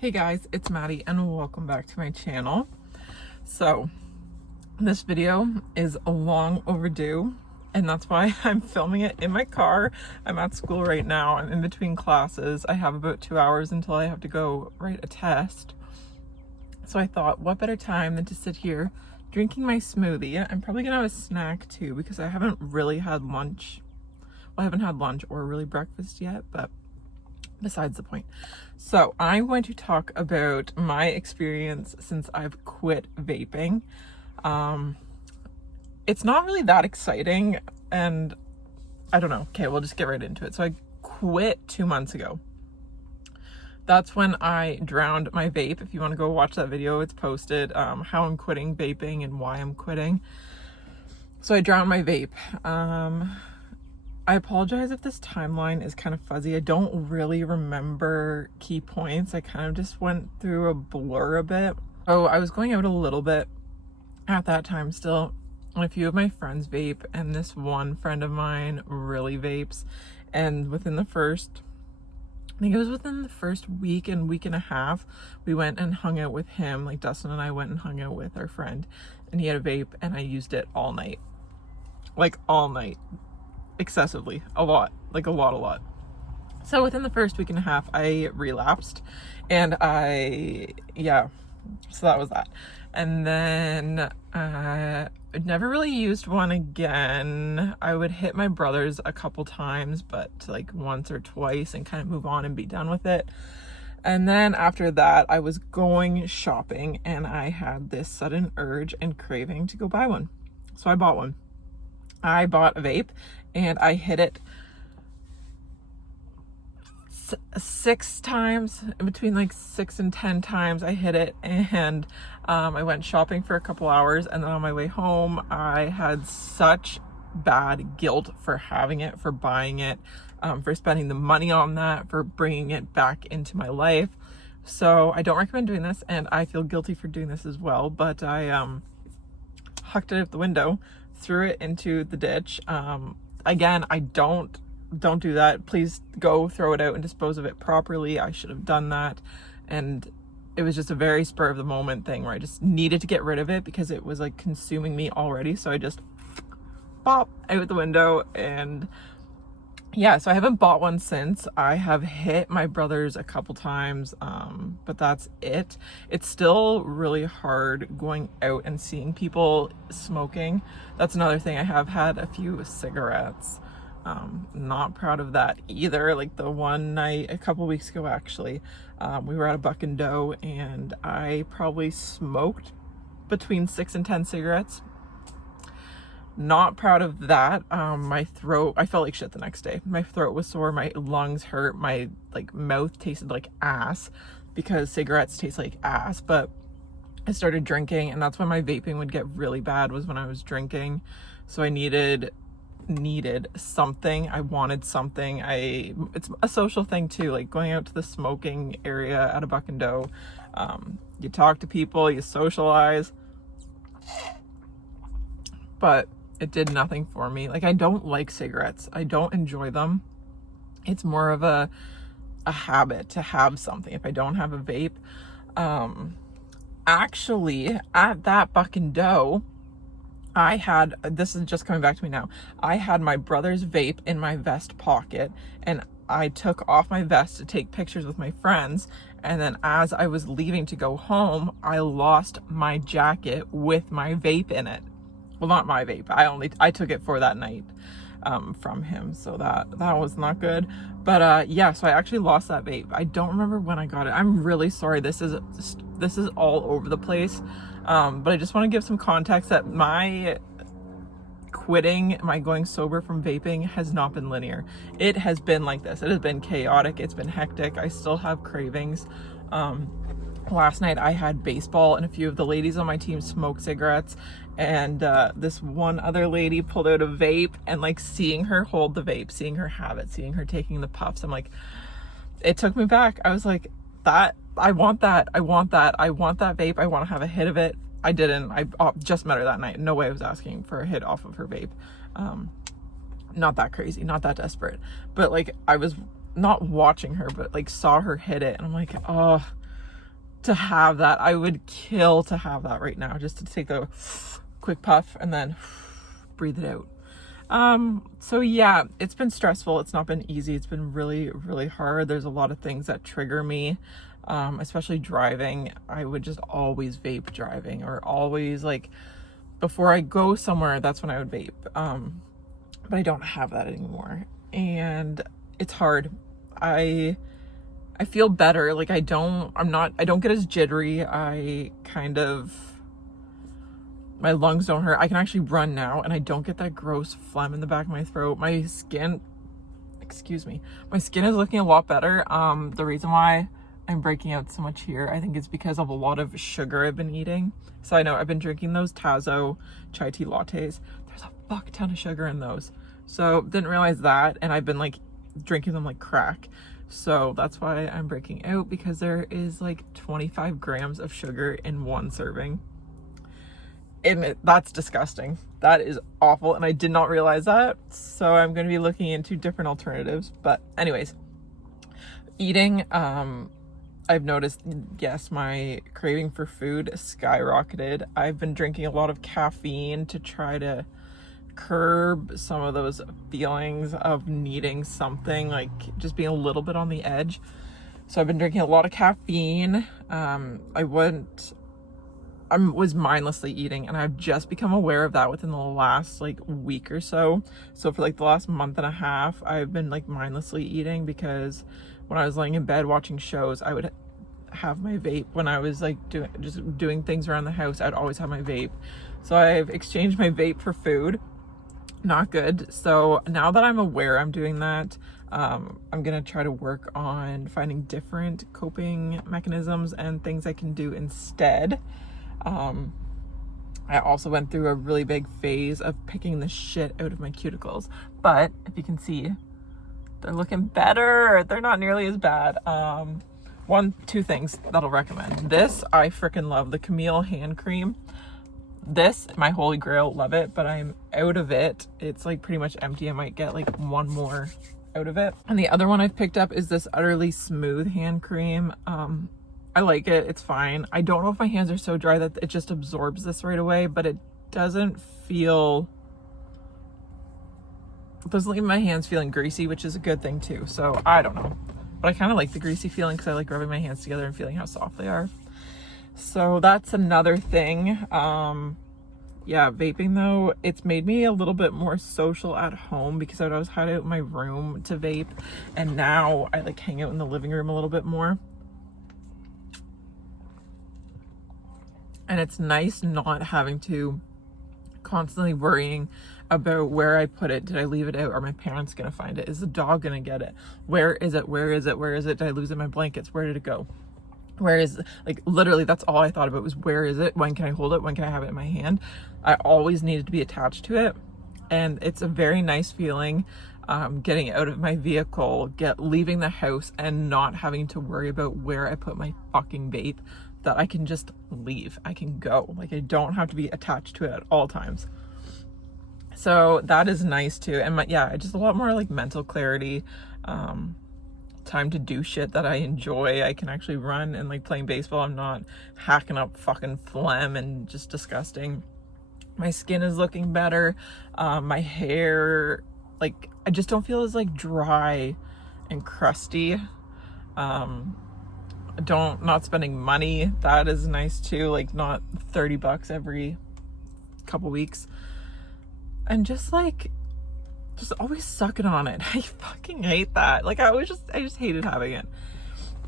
Hey guys, it's Maddie and welcome back to my channel. So this video is long overdue and that's why I'm filming it in my car. I'm at school right now. I'm in between classes. I have about 2 hours until I have to go write a test. So I thought, what better time than to sit here drinking my smoothie. I'm probably gonna have a snack too because I haven't really had lunch. Well, I haven't had lunch or really breakfast yet, but besides the point. So I'm going to talk about my experience since I've quit vaping. It's not really that exciting and I don't know. Okay, we'll just get right into it. So I quit 2 months ago. That's when I drowned my vape. If you want to go watch that video, it's posted, how I'm quitting vaping and why I'm quitting. So I drowned my vape. I apologize if this timeline is kind of fuzzy. I don't really remember key points. I kind of just went through a blur a bit. Oh, I was going out a little bit at that time still. And a few of my friends vape, and this one friend of mine really vapes. And within the first, I think it was within the first week and a half, we went and hung out with him. Like Dustin and I went and hung out with our friend, and he had a vape, and I used it all night. Like all night. Excessively, a lot. So within the first week and a half I relapsed, and so that was that. And then I never really used one again. I would hit my brother's a couple times, but like once or twice, and kind of move on and be done with it. And then after that I was going shopping and I had this sudden urge and craving to go buy one, so I bought one. I bought a vape and I hit it 6 times, in between like 6 and 10 times I hit it. And I went shopping for a couple hours, and then on my way home I had such bad guilt for having it, for buying it, for spending the money on that, for bringing it back into my life. So I don't recommend doing this, and I feel guilty for doing this as well, but I hucked it out the window, threw it into the ditch. Again, I don't do that. Please go throw it out and dispose of it properly. I should have done that. And it was just a very spur of the moment thing where I just needed to get rid of it because it was like consuming me already. So I just pop out the window. And yeah, so I haven't bought one since. I have hit my brother's a couple times, but that's it. It's still really hard going out and seeing people smoking. That's another thing. I have had a few cigarettes. Not proud of that either. Like the one night a couple weeks ago, actually, we were at a Buck and Doe, and I probably smoked between 6 and 10 cigarettes. Not proud of that. My throat, I felt like shit the next day. My throat was sore, my lungs hurt, my like mouth tasted like ass because cigarettes taste like ass. But I started drinking, and that's when my vaping would get really bad, was when I was drinking. So I needed something. I wanted something. It's a social thing too, like going out to the smoking area at a Buck and Doe. You talk to people, you socialize, but it did nothing for me. Like, I don't like cigarettes. I don't enjoy them. It's more of a habit to have something. If I don't have a vape, actually at that Buck and Doe, I had, this is just coming back to me now, I had my brother's vape in my vest pocket, and I took off my vest to take pictures with my friends. And then as I was leaving to go home, I lost my jacket with my vape in it. Well, not my vape. I took it for that night from him. So that was not good. But yeah, so I actually lost that vape. I don't remember when I got it. I'm really sorry. This is all over the place. But I just want to give some context that my quitting, my going sober from vaping has not been linear. It has been like this. It has been chaotic. It's been hectic. I still have cravings. Last night I had baseball, and a few of the ladies on my team smoked cigarettes, and this one other lady pulled out a vape, and like seeing her hold the vape, seeing her have it, seeing her taking the puffs, I'm like, it took me back. I was like, I want that vape. I want to have a hit of it. I didn't. I just met her that night. No way I was asking for a hit off of her vape. Not that crazy, not that desperate, but like I was not watching her, but like saw her hit it, and I'm like, oh, to have that. I would kill to have that right now, just to take a quick puff and then breathe it out. So yeah, it's been stressful. It's not been easy. It's been really, really hard. There's a lot of things that trigger me, especially driving. I would just always vape driving, or always, like, before I go somewhere, that's when I would vape. But I don't have that anymore, and it's hard. I feel better. Like, I don't get as jittery. My lungs don't hurt. I can actually run now, and I don't get that gross phlegm in the back of my throat. My skin is looking a lot better. The reason why I'm breaking out so much here, I think it's because of a lot of sugar I've been eating. So I know I've been drinking those Tazo chai tea lattes. There's a fuck ton of sugar in those. So didn't realize that, and I've been like drinking them like crack. So that's why I'm breaking out, because there is like 25 grams of sugar in one serving. And that's disgusting. That is awful, and I did not realize that. So I'm going to be looking into different alternatives. But anyways, eating, I've noticed, yes, my craving for food skyrocketed. I've been drinking a lot of caffeine to try to curb some of those feelings of needing something, like just being a little bit on the edge. So I've been drinking a lot of caffeine. I was mindlessly eating, and I've just become aware of that within the last like week or so. So for like the last month and a half, I've been like mindlessly eating, because when I was laying in bed watching shows, I would have my vape. When I was like doing things around the house, I'd always have my vape. So I've exchanged my vape for food. Not good. So now that I'm aware I'm doing that, I'm gonna try to work on finding different coping mechanisms and things I can do instead. I also went through a really big phase of picking the shit out of my cuticles, but if you can see, they're looking better. They're not nearly as bad. Two things that I'll recommend. This, I freaking love, the Camille hand cream. This, my holy grail, love it, but I'm out of it. It's like pretty much empty. I might get like one more out of it. And the other one I've picked up is this Utterly Smooth hand cream. I like it. It's fine. I don't know if my hands are so dry that it just absorbs this right away, but it doesn't leave my hands feeling greasy, which is a good thing too. So I don't know, but I kind of like the greasy feeling, because I like rubbing my hands together and feeling how soft they are. So that's another thing. Yeah, vaping though, it's made me a little bit more social at home, because I would always hide out in my room to vape, and now I like hang out in the living room a little bit more. And it's nice not having to constantly worrying about where I put it. Did I leave it out? Are my parents gonna find it? Is the dog gonna get it? Where is it? Where is it? Where is it? Did I lose it in my blankets? Where did it go? Where is, like, literally that's all I thought about was, where is it? When can I hold it? When can I have it in my hand? I always needed to be attached to it. And it's a very nice feeling, getting out of my vehicle, leaving the house, and not having to worry about where I put my fucking vape, that I can just leave. I can go. Like, I don't have to be attached to it at all times. So that is nice too. And just a lot more like mental clarity, time to do shit that I enjoy. I can actually run, and like playing baseball, I'm not hacking up fucking phlegm and just disgusting. My skin is looking better. My hair, like, I just don't feel as like dry and crusty. Not spending money. That is nice too. Like, not $30 every couple weeks. And just always sucking on it. I fucking hate that. Like, I just hated having it.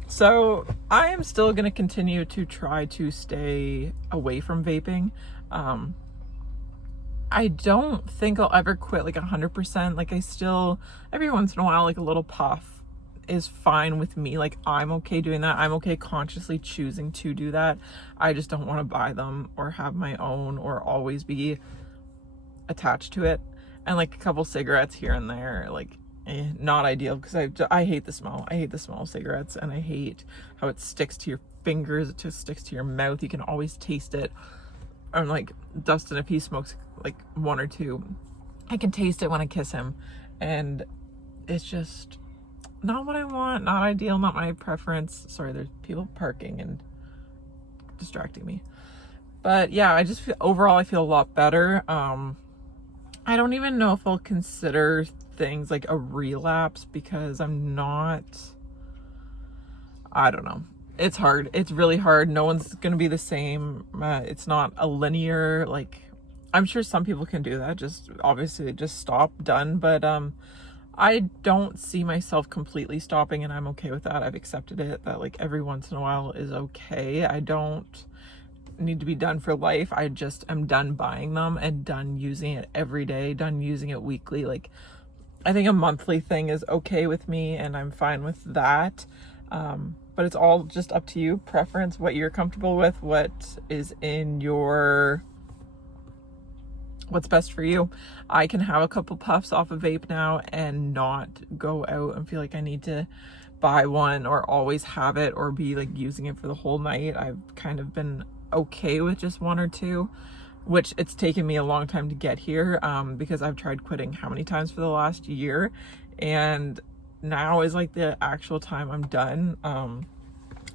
So I am still going to continue to try to stay away from vaping. I don't think I'll ever quit like 100%. Like, I still, every once in a while, like a little puff is fine with me. Like, I'm okay doing that. I'm okay consciously choosing to do that. I just don't want to buy them or have my own or always be attached to it. And like a couple cigarettes here and there, like, not ideal, because I hate the smell. I hate the smell of cigarettes, and I hate how it sticks to your fingers. It just sticks to your mouth. You can always taste it. Or like Dustin, if he smokes like one or two, I can taste it when I kiss him, and it's just not what I want. Not ideal. Not my preference. Sorry, there's people parking, and distracting me. But yeah, I just feel, overall I feel a lot better. I don't even know if I'll consider things like a relapse, because I'm not, I don't know. It's hard. It's really hard. No one's going to be the same. It's not a linear, like, I'm sure some people can do that. Just obviously just stop, done. But I don't see myself completely stopping, and I'm okay with that. I've accepted it, that like every once in a while is okay. I don't need to be done for life. I just am done buying them and done using it every day, done using it weekly. Like, I think a monthly thing is okay with me, and I'm fine with that. But it's all just up to you, preference, what you're comfortable with, what is in your, what's best for you. I can have a couple puffs off a vape now and not go out and feel like I need to buy one or always have it or be like using it for the whole night. I've kind of been okay with just one or two, which it's taken me a long time to get here, because I've tried quitting how many times for the last year, and now is like the actual time I'm done.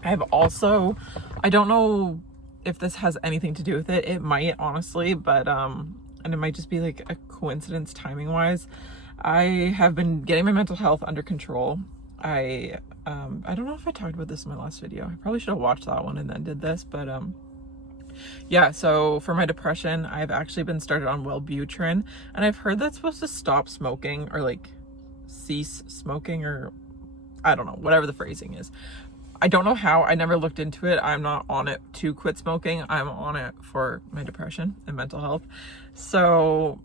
I've also, I don't know if this has anything to do with it. It might, honestly, but and it might just be like a coincidence timing wise. I have been getting my mental health under control. I don't know if I talked about this in my last video. I probably should have watched that one and then did this, but yeah, so for my depression, I've actually been started on Wellbutrin, and I've heard that's supposed to stop smoking or like cease smoking, or I don't know, whatever the phrasing is. I don't know how. I never looked into it. I'm not on it to quit smoking. I'm on it for my depression and mental health. So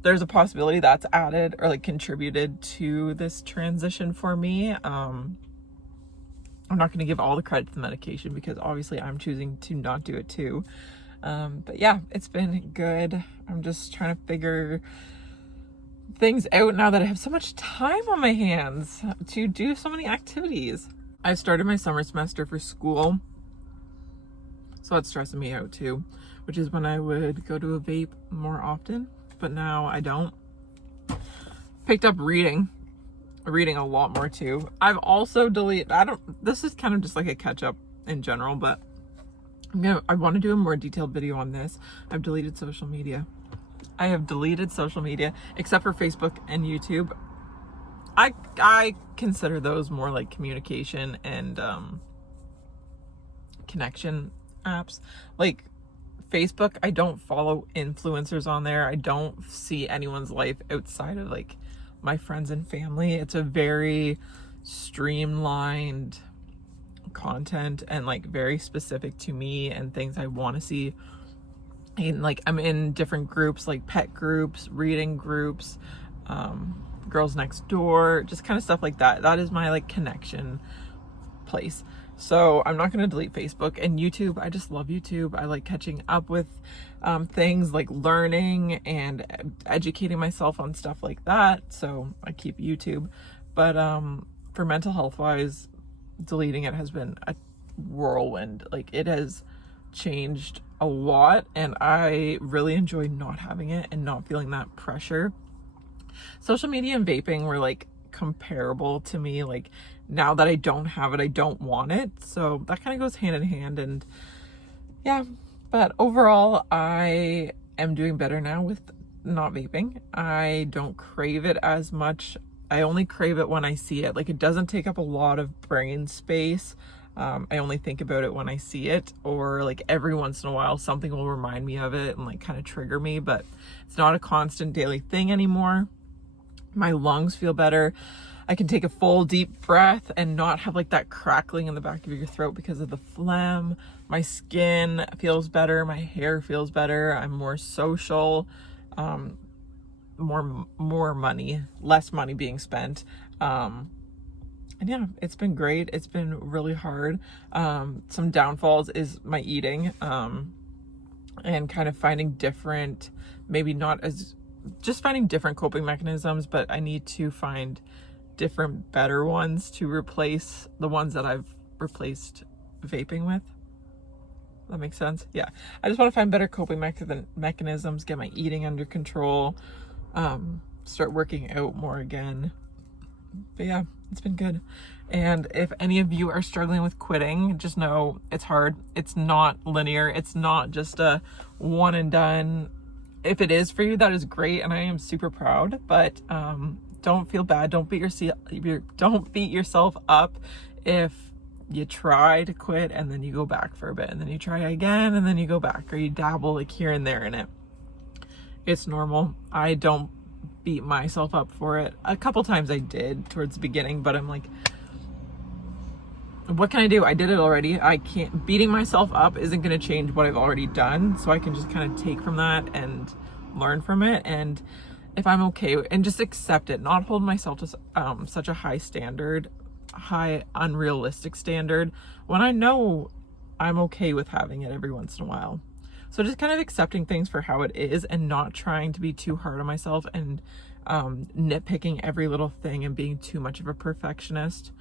there's a possibility that's added or like contributed to this transition for me. I'm not going to give all the credit to the medication, because obviously I'm choosing to not do it too. But yeah, it's been good. I'm just trying to figure things out now that I have so much time on my hands to do so many activities. I started my summer semester for school, so it's stressing me out too, which is when I would go to a vape more often, but now I don't. Picked up reading a lot more too. I've also deleted, this is kind of just like a catch up in general, but I want to do a more detailed video on this. I've deleted social media. I have deleted social media except for Facebook and YouTube. I consider those more like communication and connection apps. Like Facebook, I don't follow influencers on there. I don't see anyone's life outside of like my friends and family. It's a very streamlined content and like very specific to me and things I want to see. And like I'm in different groups, like pet groups, reading groups, girls next door, just kind of stuff like that. That is my like connection place. So I'm not going to delete Facebook. And YouTube, I just love YouTube. I like catching up with things, like learning and educating myself on stuff like that. So I keep YouTube. But for mental health wise, deleting it has been a whirlwind. Like it has changed a lot, and I really enjoy not having it and not feeling that pressure. Social media and vaping were like comparable to me. Like now that I don't have it, I don't want it. So that kind of goes hand in hand. And yeah, but overall I am doing better now with not vaping. I don't crave it as much. I only crave it when I see it. Like it doesn't take up a lot of brain space. I only think about it when I see it, or like every once in a while something will remind me of it and like kind of trigger me, but it's not a constant daily thing anymore. My lungs feel better. I can take a full deep breath and not have like that crackling in the back of your throat because of the phlegm. My skin feels better. My hair feels better. I'm more social. More money, less money being spent. And yeah, it's been great. It's been really hard. Some downfalls is my eating, and kind of finding different, maybe not as, just finding different coping mechanisms, but I need to find different better ones to replace the ones that I've replaced vaping with. That makes sense? Yeah. I just want to find better coping mechanisms, get my eating under control, start working out more again. But yeah, it's been good. And if any of you are struggling with quitting, just know it's hard. It's not linear. It's not just a one and done. If it is for you, that is great, and I am super proud. But don't feel bad. Don't beat yourself up if you try to quit and then you go back for a bit, and then you try again and then you go back, or you dabble like here and there in it. It's normal. I don't beat myself up for it. A couple times I did towards the beginning, but I'm like, what can I do? I did it already. I can't, beating myself up isn't going to change what I've already done. So I can just kind of take from that and learn from it. And if I'm okay, and just accept it, not hold myself to such a high standard, high unrealistic standard, when I know I'm okay with having it every once in a while. So just kind of accepting things for how it is, and not trying to be too hard on myself and nitpicking every little thing and being too much of a perfectionist.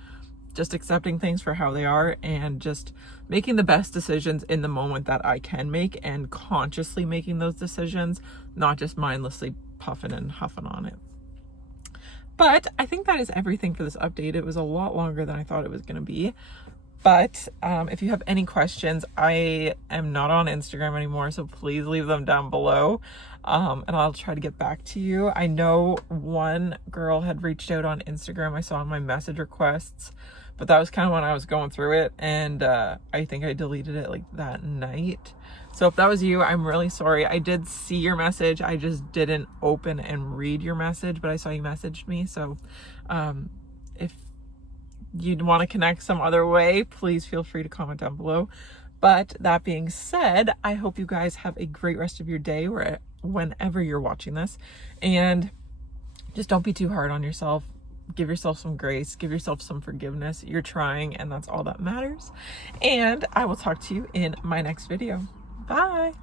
Just accepting things for how they are, and just making the best decisions in the moment that I can make, and consciously making those decisions, not just mindlessly puffing and huffing on it. But I think that is everything for this update. It was a lot longer than I thought it was going to be. But if you have any questions, I am not on Instagram anymore, so please leave them down below, and I'll try to get back to you. I know one girl had reached out on Instagram. I saw in my message requests, but that was kind of when I was going through it, and I think I deleted it like that night. So if that was you, I'm really sorry. I did see your message. I just didn't open and read your message, but I saw you messaged me. So if you'd want to connect some other way, please feel free to comment down below. But that being said, I hope you guys have a great rest of your day whenever you're watching this, and just don't be too hard on yourself. Give yourself some grace, give yourself some forgiveness. You're trying, and that's all that matters. And I will talk to you in my next video. Bye.